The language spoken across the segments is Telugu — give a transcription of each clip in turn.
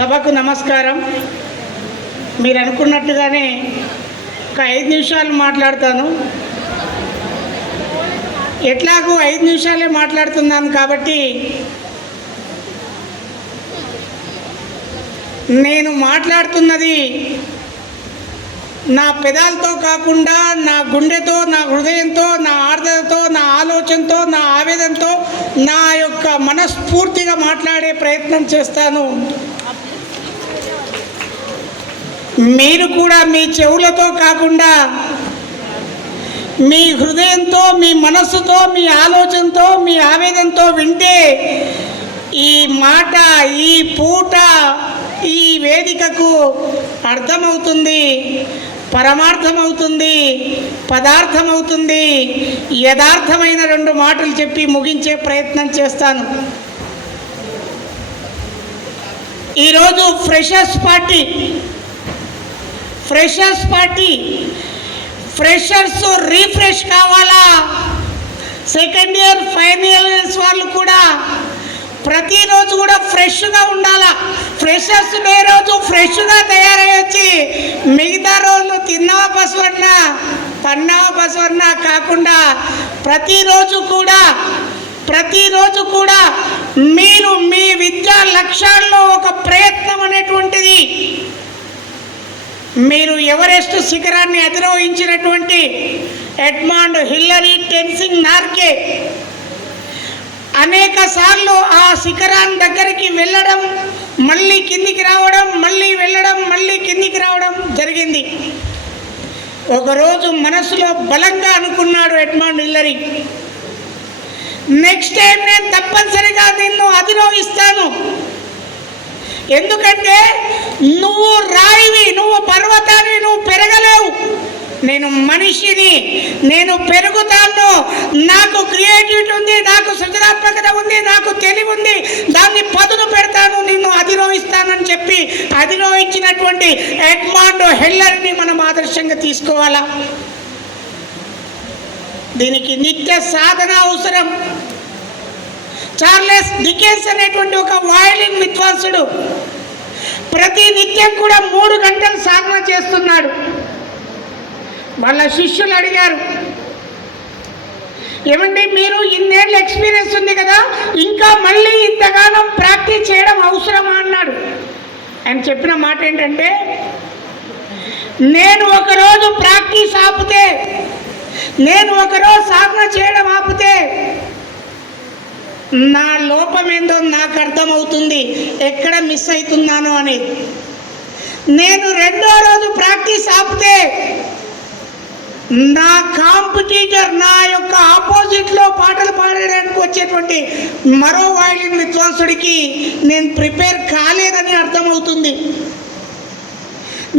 సభకు నమస్కారం. మీరు అనుకున్నట్టుగానే ఒక 5 నిమిషాలు మాట్లాడతాను. ఎట్లాగూ 5 నిమిషాలే మాట్లాడుతున్నాను కాబట్టి నేను మాట్లాడుతున్నది నా పెదాలతో కాకుండా నా గుండెతో, నా హృదయంతో, నా ఆర్ద్రతతో, నా ఆలోచనతో, నా ఆవేదనతో, నా యొక్క మనస్ఫూర్తిగా మాట్లాడే ప్రయత్నం చేస్తాను. మీరు కూడా మీ చెవులతో కాకుండా మీ హృదయంతో, మీ మనస్సుతో, మీ ఆలోచనతో, మీ ఆవేదనతో వింటే ఈ మాట, ఈ పూట, ఈ వేదికకు అర్థమవుతుంది, పరమార్థమవుతుంది, పదార్థమవుతుంది. యథార్థమైన 2 మాటలు చెప్పి ముగించే ప్రయత్నం చేస్తాను. ఈరోజు ఫ్రెషర్స్ పార్టీ ఫ్రెషర్స్ రీఫ్రెష్ కావాలా? సెకండ్ ఇయర్, ఫైనల్ ఇయర్స్ వాళ్ళు కూడా ప్రతిరోజు కూడా ఫ్రెష్గా ఉండాలా. ఫ్రెషర్స్ డే రోజు ఫ్రెష్గా తయారయ్యొచ్చి మిగతా రోజులు తిన్నావా బసవన్న, పన్నావా బసవన్న కాకుండా ప్రతిరోజు కూడా మీరు మీ విద్యా లక్ష్యాల్లో ఒక ప్రయత్నం అనేటువంటిది, మీరు ఎవరెస్ట్ శిఖరాన్ని అధిరోహించినటువంటి ఎడ్మండ్ హిల్లరీ, టెన్సింగ్ నార్గే అనేక సార్లు ఆ శిఖరాన్ని దగ్గరికి వెళ్ళడం, మళ్ళీ కిందికి రావడం, మళ్ళీ వెళ్ళడం, మళ్ళీ కిందికి రావడం జరిగింది. ఒకరోజు మనసులో బలంగా అనుకున్నాడు ఎడ్మండ్ హిల్లరీ, నెక్స్ట్ టైం నేను తప్పనిసరిగా నిన్ను అధిరోహిస్తాను. ఎందుకంటే నువ్వు రాయివి, నువ్వు పర్వతాన్ని, నువ్వు పెరగలేవు. నేను మనిషిని, నేను పెరుగుతాను. నాకు క్రియేటివిటీ ఉంది, నాకు సృజనాత్మకత ఉంది, నాకు తెలివి ఉంది, దాన్ని పదును పెడతాను, నిన్ను అధిరోహిస్తానని చెప్పి అధిరోహించినటువంటి ఎడ్మండ్ హిల్లరీని మనం ఆదర్శంగా తీసుకోవాలా. దీనికి నిత్య సాధన అవసరం. చార్లెస్ డికెన్స్ అనేటువంటి ఒక వయలిన్ విద్వాంసుడు ప్రతి నిత్యం కూడా 3 గంటలు సాధన చేస్తున్నాడు. వాళ్ళ శిష్యులు అడిగారు, ఏమండి మీరు ఇన్నేళ్ళ ఎక్స్పీరియన్స్ ఉంది కదా, ఇంకా మళ్ళీ ఇంతగానం ప్రాక్టీస్ చేయడం అవసరమా అన్నాడు. ఆయన చెప్పిన మాట ఏంటంటే, నేను ఒకరోజు ప్రాక్టీస్ ఆపితే, నేను ఒకరోజు సాధన చేయడం ఆపితే నా లోపం ఏందో నాకు అర్థమవుతుంది, ఎక్కడ మిస్ అవుతున్నానో అనేది. నేను 2వ రోజు ప్రాక్టీస్ ఆపితే నా కాంపిటీటర్, నా యొక్క ఆపోజిట్లో పాటలు పాడడానికి వచ్చేటువంటి మరో వయలిన్ విద్వాంసుడికి నేను ప్రిపేర్ కాలేదని అర్థమవుతుంది.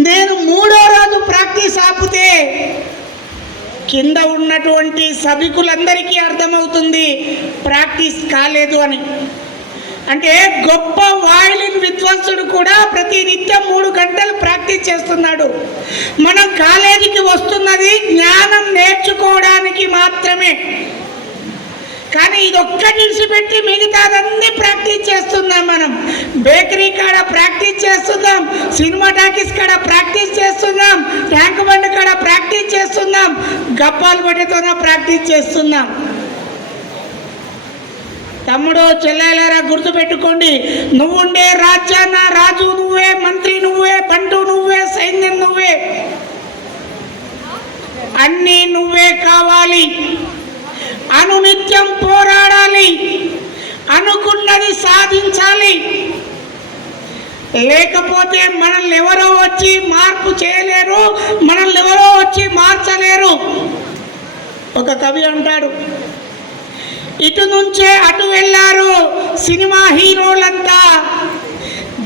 నేను 3వ రోజు ప్రాక్టీస్ ఆపితే కింద ఉన్నటువంటి సభికులందరికీ అర్థమవుతుంది ప్రాక్టీస్ కాలేదు అని. అంటే గొప్ప వయలిన్ విద్వాంసుడు కూడా ప్రతి నిత్యం 3 గంటలు ప్రాక్టీస్ చేస్తున్నాడు. మనం కాలేజీకి వస్తున్నది జ్ఞానం నేర్చుకోవడానికి మాత్రమే, కానీ ఇదొక్కటి విడిచిపెట్టి మిగతాదన్నీ ప్రాక్టీస్ చేస్తున్నాం. మనం బేకరీ కాడ ప్రాక్టీస్ చేస్తున్నాం, సినిమా టాకీస్ కాడ ప్రాక్టీస్ చేస్తున్నాం, ట్యాంక్ బండ్ కాడ ప్రాక్టీస్ చేస్తున్నాం, గప్పాలు బట్టతోనే ప్రాక్టీస్ చేస్తున్నాం. తమ్ముడు, చెల్లెలారా గుర్తుపెట్టుకోండి, నువ్వుండే రాజ్యాన్న రాజు నువ్వే, మంత్రి నువ్వే, బంటు నువ్వే, సైన్యం నువ్వే, అన్నీ నువ్వే కావాలి. అనునిత్యం పోరాడాలి, అనుకున్నది సాధించాలి. లేకపోతే మనల్ని ఎవరో వచ్చి మార్పు చేయలేరు, మనల్ని ఎవరో వచ్చి మార్చలేరు. ఒక కవి అంటాడు, ఇటు నుంచే అటు వెళ్ళారు సినిమా హీరోలంతా,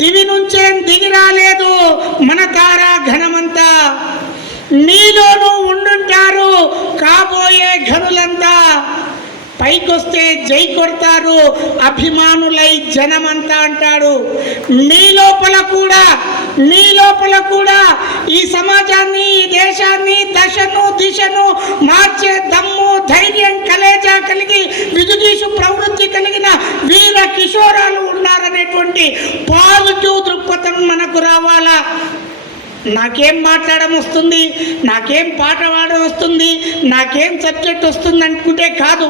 దివి నుంచే దిగి రాలేదు మన తారా ఘనమంతా, నీలోనూ ఉండుంటారు కాబోయే ఘనులంతా, పైకొస్తే జై కొడతారు అభిమానులై జనమంతా అంటాడు. నీ లోపల కూడా ఈ సమాజాన్ని, ఈ దేశాన్ని దిశను మార్చే దమ్ము, ధైర్యం, కలేజా కలిగి విజుగీషు ప్రవృత్తి కలిగిన వీర కిషోరాలు ఉన్నారనేటువంటి పాజిటివ్ దృక్పథం జ్ఞానం మనకు రావాలా. నాకేం మాట్లాడడం వస్తుంది, నాకేం పాట పాడడం వస్తుంది, నాకేం సబ్జెక్ట్ వస్తుంది అనుకుంటే కాదు.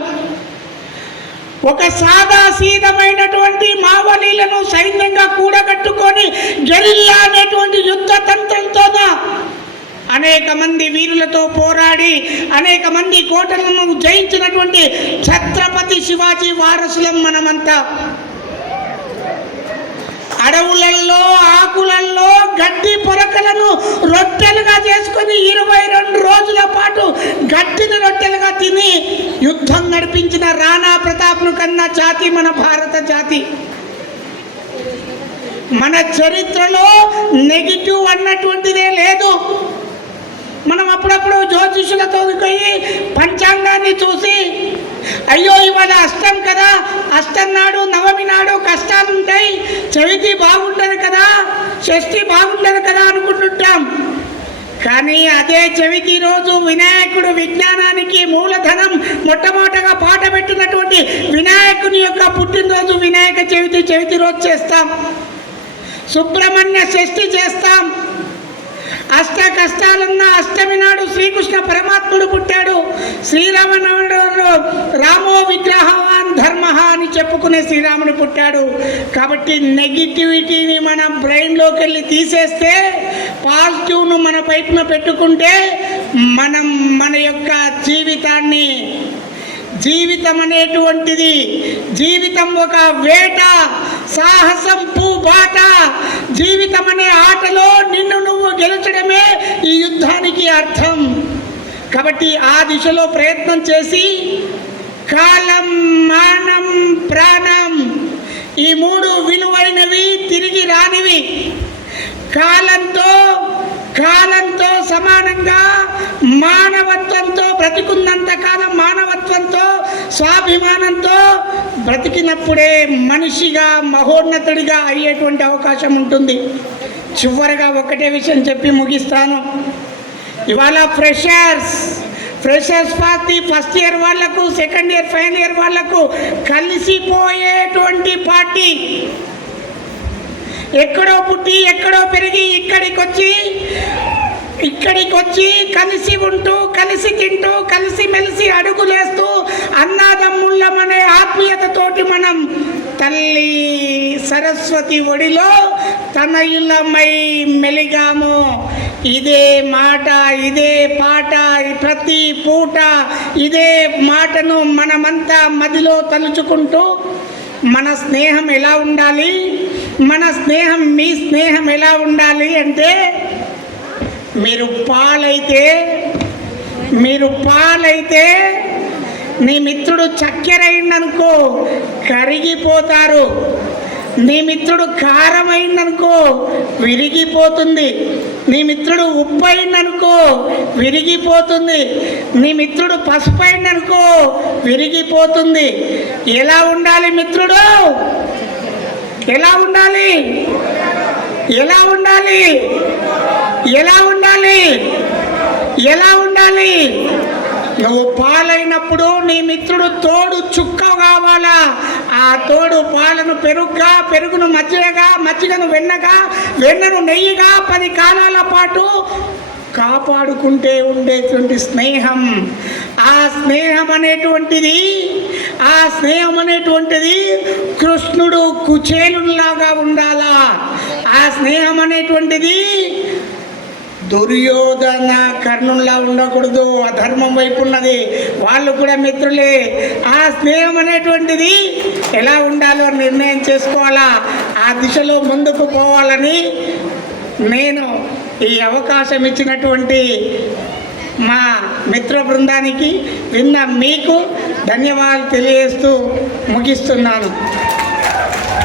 ఒక సాదాసీదమైనటువంటి మావలీలను సైన్యంగా కూడగట్టుకొని గెరిల్లా అనేటువంటి యుద్ధ తంత్రంతోన అనేక మంది వీరులతో పోరాడి అనేక మంది కోటలను జయించినటువంటి ఛత్రపతి శివాజీ వారసులం మనమంతా. అడవులలో ఆకులలో గడ్డి పొరకలను రొట్టెలుగా చేసుకొని 22 రోజుల పాటు గడ్డిని రొట్టెలుగా తిని యుద్ధం నడిపించిన రాణా ప్రతాప్ను కన్నా జాతి మన భారత జాతి. మన చరిత్రలో నెగిటివ్ అన్నటువంటిదే లేదు. మనం అప్పుడప్పుడు జ్యోతిషులతో పోయి పంచాంగాన్ని చూసి అయ్యో ఇవాళ అష్టం కదా, అష్టం నాడు నవమి నాడు కష్టాలు ఉంటాయి, చవితి బాగుంటుంది కదా, షష్ఠి బాగుంటుంది కదా అనుకుంటుంటాం. కానీ అదే చవితి రోజు వినాయకుడు విజ్ఞానానికి మూలధనం మొట్టమొదటగా పాట పెట్టినటువంటి వినాయకుని యొక్క పుట్టినరోజు వినాయక చవితి రోజు చేస్తాం. సుబ్రహ్మణ్య షష్ఠి చేస్తాం. అష్ట కష్టాలున్న అష్టమి నాడు శ్రీకృష్ణ పరమాత్ముడు పుట్టాడు. శ్రీరామనవముడు రామో విగ్రహవాన్ ధర్మ అని చెప్పుకునే శ్రీరాముడు పుట్టాడు. కాబట్టి నెగిటివిటీని మన బ్రెయిన్లోకి వెళ్ళి తీసేస్తే పాజిటివ్ను మన వైపున పెట్టుకుంటే మనం మన యొక్క జీవితాన్ని, జీవితం అనేటువంటిది, జీవితం ఒక వేట, సాహసం పూబాట. జీవితం అనే ఆటలో నిన్ను నువ్వు గెలిచడమే ఈ యుద్ధానికి అర్థం. కాబట్టి ఆ దిశలో ప్రయత్నం చేసి కాలం, మానం, ప్రాణం ఈ 3 విలువైనవి, తిరిగి రానివి. కాలంతో సమానంగా మానవత్వంతో బ్రతికున్నంత కాలం మానవత్వంతో స్వాభిమానంతో బ్రతికినప్పుడే మనిషిగా మహోన్నతుడిగా అయ్యేటువంటి అవకాశం ఉంటుంది. చివరిగా ఒకటే విషయం చెప్పి ముగిస్తాను. ఇవాళ ఫ్రెషర్స్ పార్టీ ఫస్ట్ ఇయర్ వాళ్లకు, సెకండ్ ఇయర్ ఫైనల్ ఇయర్ వాళ్లకు కలిసిపోయేటువంటి పార్టీ. ఎక్కడో పుట్టి ఎక్కడో పెరిగి ఇక్కడికి వచ్చి కలిసి ఉంటూ, కలిసి తింటూ, కలిసి మెలిసి అడుగులేస్తూ అన్నాదమ్ముళ్ళమనే ఆత్మీయతతోటి మనం తల్లి సరస్వతి ఒడిలో తనయులమై మెలిగాము. ఇదే మాట, ఇదే పాట, ప్రతి పూట ఇదే మాటను మనమంతా మదిలో తలుచుకుంటూ మన స్నేహం ఎలా ఉండాలి, మన స్నేహం, మీ స్నేహం ఎలా ఉండాలి అంటే మీరు పాలైతే నీ మిత్రుడు చక్కెర అయిందనుకో కరిగిపోతారు. నీ మిత్రుడు కారం అయిందనుకో విరిగిపోతుంది. నీ మిత్రుడు ఉప్పు అయిందనుకో విరిగిపోతుంది. నీ మిత్రుడు పసుపు అయిందనుకో విరిగిపోతుంది. ఎలా ఉండాలి మిత్రుడు? ఎలా ఉండాలి? ఎలా ఉండాలి? ఎలా ఉండాలి? ఎలా ఉండాలి? నువ్వు పాలైనప్పుడు నీ మిత్రుడు తోడు చుక్క కావాలా. ఆ తోడు పాలను పెరుగుగా, పెరుగును మజ్జిగగా, మజ్జిగను వెన్నగా, వెన్నను నెయ్యిగా 10 కాలాల పాటు కాపాడుకుంటే ఉండేటువంటి స్నేహం. ఆ స్నేహం అనేటువంటిది కృష్ణుడు కుచేలులాగా ఉండాలా. ఆ స్నేహం అనేటువంటిది దుర్యోధన కర్ణుల్లా ఉండకూడదు. అధర్మం వైపు ఉన్నది. వాళ్ళు కూడా మిత్రులే. ఆ స్నేహం అనేటువంటిది ఎలా ఉండాలో నిర్ణయం చేసుకోవాలా. ఆ దిశలో ముందుకు పోవాలని నేను ఈ అవకాశం ఇచ్చినటువంటి మా మిత్ర బృందానికి, విన్న మీకు ధన్యవాదాలు తెలియజేస్తూ ముగిస్తున్నాను.